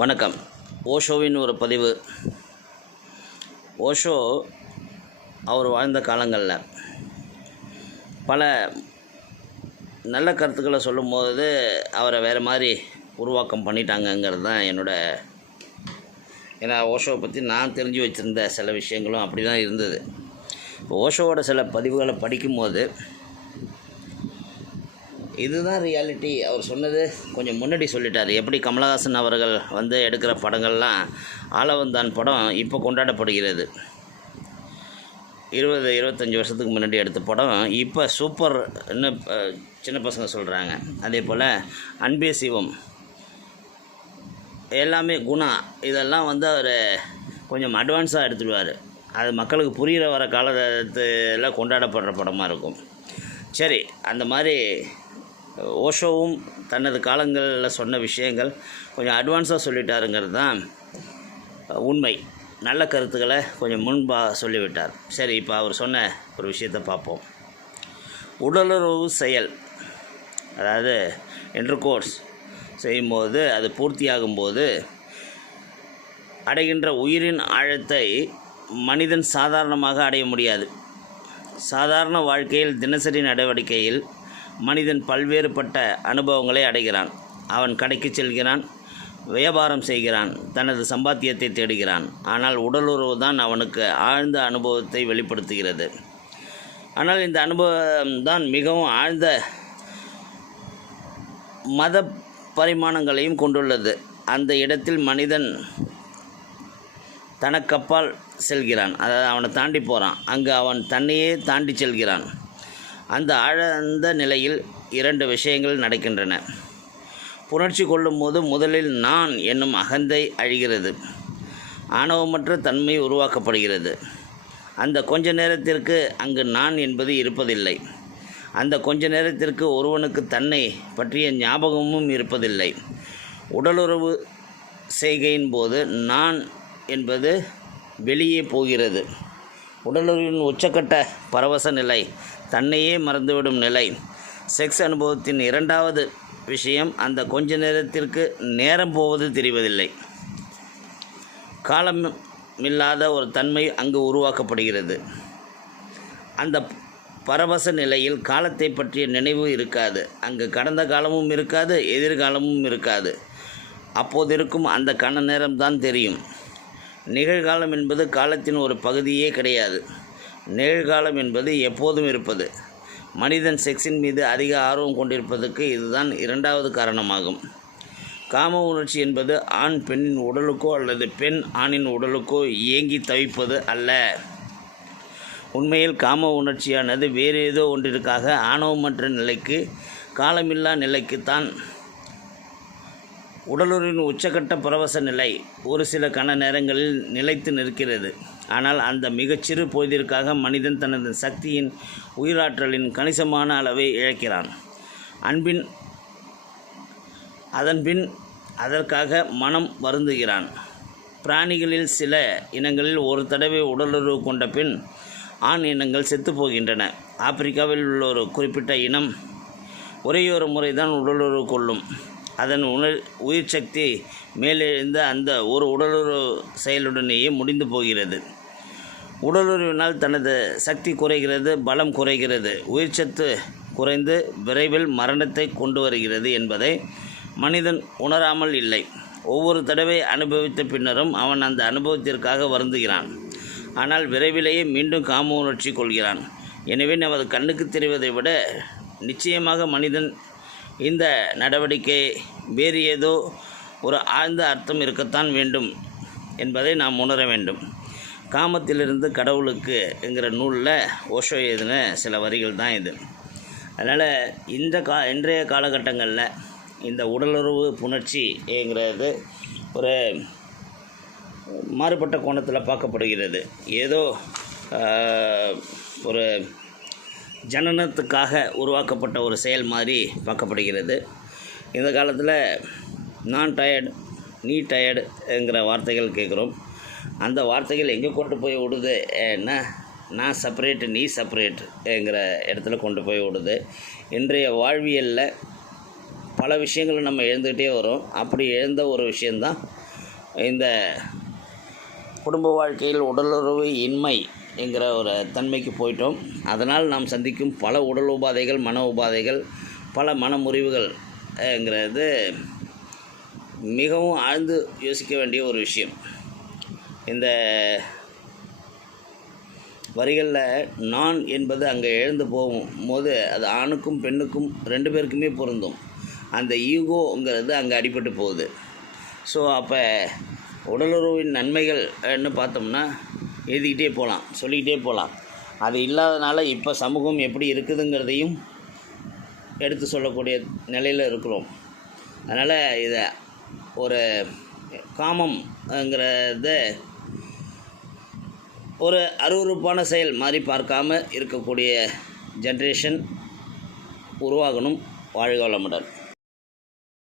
வணக்கம். ஓஷோவின் ஒரு பதிவு. ஓஷோ அவர் வாழ்ந்த காலங்களில் பல நல்ல கருத்துக்களை சொல்லும்போது அவரை வேறு மாதிரி உருவாக்கம் பண்ணிட்டாங்கங்கிறது தான் என்னோடய ஏன்னா ஓஷோவை பற்றி நான் தெரிஞ்சு வச்சுருந்த சில விஷயங்களும் அப்படி தான் இருந்தது. இப்போ ஓஷோவோட சில பதிவுகளை படிக்கும்போது இதுதான் ரியாலிட்டி அவர் சொன்னது கொஞ்சம் முன்னாடி சொல்லிட்டார். எப்படி கமலஹாசன் அவர்கள் வந்து எடுக்கிற படங்கள்லாம் ஆளவந்தான் படம் இப்போ கொண்டாடப்படுகிறது. இருபது இருபத்தஞ்சி வருஷத்துக்கு முன்னாடி எடுத்த படம். இப்போ சூப்பர்னு சின்ன பசங்க சொல்கிறாங்க அதே போல் அன்பே சிவம். எல்லாமே குணா. இதெல்லாம் வந்து அவர் கொஞ்சம் அட்வான்ஸாக எடுத்துடுவார். அது மக்களுக்கு புரிகிற வர காலத்தில் கொண்டாடப்படுற படமாக இருக்கும். சரி அந்த மாதிரி ஓஷோவும் தனது காலங்களில் சொன்ன விஷயங்கள் கொஞ்சம் அட்வான்ஸாக சொல்லிட்டாருங்கிறது தான் உண்மை. நல்ல கருத்துக்களை கொஞ்சம் முன்பாக சொல்லிவிட்டார். சரி இப்போ அவர் சொன்ன ஒரு விஷயத்தை பார்ப்போம். உடலுறவு செயல் அதாவது இன்டர்கோர்ஸ் செய்யும்போது அது பூர்த்தியாகும்போது அடைகின்ற உயிரின் ஆழத்தை மனிதன் சாதாரணமாக அடைய முடியாது. சாதாரண வாழ்க்கையில் தினசரி நடவடிக்கையில் மனிதன் பல்வேறுபட்ட அனுபவங்களை அடைகிறான். அவன் கடைக்கு செல்கிறான் வியாபாரம் செய்கிறான் தனது சம்பாத்தியத்தை தேடுகிறான். ஆனால் உடலுறவு தான் அவனுக்கு ஆழ்ந்த அனுபவத்தை வெளிப்படுத்துகிறது. ஆனால் இந்த அனுபவம் தான் மிகவும் ஆழ்ந்த மத பரிமாணங்களையும் கொண்டுள்ளது. அந்த இடத்தில் மனிதன் தனக்கப்பால் செல்கிறான். அதாவது அவனை தாண்டி போகிறான் அங்கு அவன் தன்னையே தாண்டி செல்கிறான். அந்த ஆழ்ந்த நிலையில் இரண்டு விஷயங்கள் நடக்கின்றன. புணர்ச்சி கொள்ளும்போது முதலில் நான் என்னும் அகந்தை அழிகிறது. ஆணவமற்ற தன்மை உருவாக்கப்படுகிறது. அந்த கொஞ்ச நேரத்திற்கு அங்கு நான் என்பது இருப்பதில்லை. அந்த கொஞ்ச நேரத்திற்கு ஒருவனுக்கு தன்னை பற்றிய ஞாபகமும் இருப்பதில்லை. உடலுறவு செய்கையின் போது நான் என்பது வெளியே போகிறது. உடலுறவின் உச்சக்கட்ட பரவச நிலை தன்னையே மறந்துவிடும் நிலை. செக்ஸ் அனுபவத்தின் இரண்டாவது விஷயம் அந்த கொஞ்ச நேரத்திற்கு நேரம் போவது தெரிவதில்லை. காலம் இல்லாத ஒரு தன்மை அங்கு உருவாக்கப்படுகிறது. அந்த பரவச நிலையில் காலத்தை பற்றிய நினைவு இருக்காது. அங்கு கடந்த காலமும் இருக்காது எதிர்காலமும் இருக்காது. அப்போது இருக்கும் அந்த கண நேரம்தான் தெரியும். நிகழ்காலம் என்பது காலத்தின் ஒரு பகுதியே கிடையாது. நிகழ்காலம் என்பது எப்போதும் இருப்பது. மனிதன் செக்ஸின் மீது அதிக ஆர்வம் கொண்டிருப்பதற்கு இதுதான் இரண்டாவது காரணமாகும். காம உணர்ச்சி என்பது ஆண் பெண்ணின் உடலுக்கோ அல்லது பெண் ஆணின் உடலுக்கோ இயங்கி தவிப்பது அல்ல. உண்மையில் காம உணர்ச்சியானது வேறு ஏதோ ஒன்றிற்காக ஆணவமற்ற நிலைக்கு காலமில்லா நிலைக்குத்தான் உடலுறின் உச்சகட்ட பிரவச நிலை ஒரு சில கண நேரங்களில் நிலைத்து நிற்கிறது. ஆனால் அந்த மிகச்சிறு பொழுதிற்காக மனிதன் தனது சக்தியின் உயிராற்றலின் கணிசமான அளவை இழக்கிறான். அன்பின் அதன்பின் அதற்காக மனம் வருந்துகிறான். பிராணிகளில் சில இனங்களில் ஒரு தடவை உடலுறவு கொண்ட பின் ஆண் இனங்கள் செத்துப்போகின்றன ஆப்பிரிக்காவில் உள்ள ஒரு குறிப்பிட்ட இனம் ஒரே ஒரு முறைதான் உடலுறவு கொள்ளும். அதன் உணர் உயிர் சக்தி மேலெழுந்த அந்த ஒரு உடலுறவு செயலுடனேயே முடிந்து போகிறது. உடலுறவினால் தனது சக்தி குறைகிறது பலம் குறைகிறது. உயிர்ச்சத்து குறைந்து விரைவில் மரணத்தை கொண்டு வருகிறது என்பதை மனிதன் உணராமல் இல்லை. ஒவ்வொரு தடவை அனுபவித்த பின்னரும் அவன் அந்த அனுபவத்திற்காக வருந்துகிறான். ஆனால் விரைவிலேயே மீண்டும் காம உணர்ச்சி கொள்கிறான். எனவே நமது கண்ணுக்கு தெரிவதை விட நிச்சயமாக மனிதன் இந்த நடவடிக்கை வேறு ஏதோ ஒரு ஆழ்ந்த அர்த்தம் இருக்கத்தான் வேண்டும் என்பதை நாம் உணர வேண்டும். காமத்திலிருந்து கடவுளுக்கு என்கிற நூலில் ஓஷோ எழுதின சில வரிகள் தான் இது. அதனால் இந்த கா இன்றைய காலகட்டங்களில் இந்த உடலுறவு புணர்ச்சிங்கிறது ஒரு மாறுபட்ட கோணத்தில் பார்க்கப்படுகிறது. ஏதோ ஒரு ஜனனத்துக்காக உருவாக்கப்பட்ட ஒரு செயல் மாதிரி பார்க்கப்படுகிறது. இந்த காலத்தில் நான் டயர்டு நீ டயர்டுங்கிற வார்த்தைகள் கேட்குறோம். அந்த வார்த்தைகள் எங்கே கொண்டு போய் விடுது என்ன? நான் செப்பரேட்டு நீ செப்பரேட்டுங்கிற இடத்துல கொண்டு போய் விடுது இன்றைய வாழ்வியலில் பல விஷயங்களை நம்ம எழுந்துக்கிட்டே வரோம். அப்படி எழுந்த ஒரு விஷயந்தான் இந்த குடும்ப வாழ்க்கையில் உடலுறவு இன்மை என்கிற ஒரு தன்மைக்கு போயிட்டோம். அதனால் நாம் சந்திக்கும் பல உடல் உபாதைகள் மன உபாதைகள் பல மன முறிவுகள்ங்கிறது மிகவும் ஆழ்ந்து யோசிக்க வேண்டிய ஒரு விஷயம். இந்த வரிகளில் நான் என்பது அங்கே எழுந்து போகும்போது அது ஆணுக்கும் பெண்ணுக்கும் ரெண்டு பேருக்குமே பொருந்தும். அந்த ஈகோங்கிறது அங்கே அடிபட்டு போகுது. ஸோ அப்போ உடலுறவின் நன்மைகள்னு பார்த்தோம்னா எழுதிக்கிட்டே போகலாம் சொல்லிக்கிட்டே போகலாம். அது இல்லாதனால இப்போ சமூகம் எப்படி இருக்குதுங்கிறதையும் எடுத்து சொல்லக்கூடிய நிலையில் இருக்கிறோம். அதனால் இதை ஒரு காமம்ங்கிறத ஒரு அருவருப்பான செயல் மாதிரி பார்க்காம இருக்கக்கூடிய ஜென்ரேஷன் உருவாகணும் வாழ்க வளமுடன்.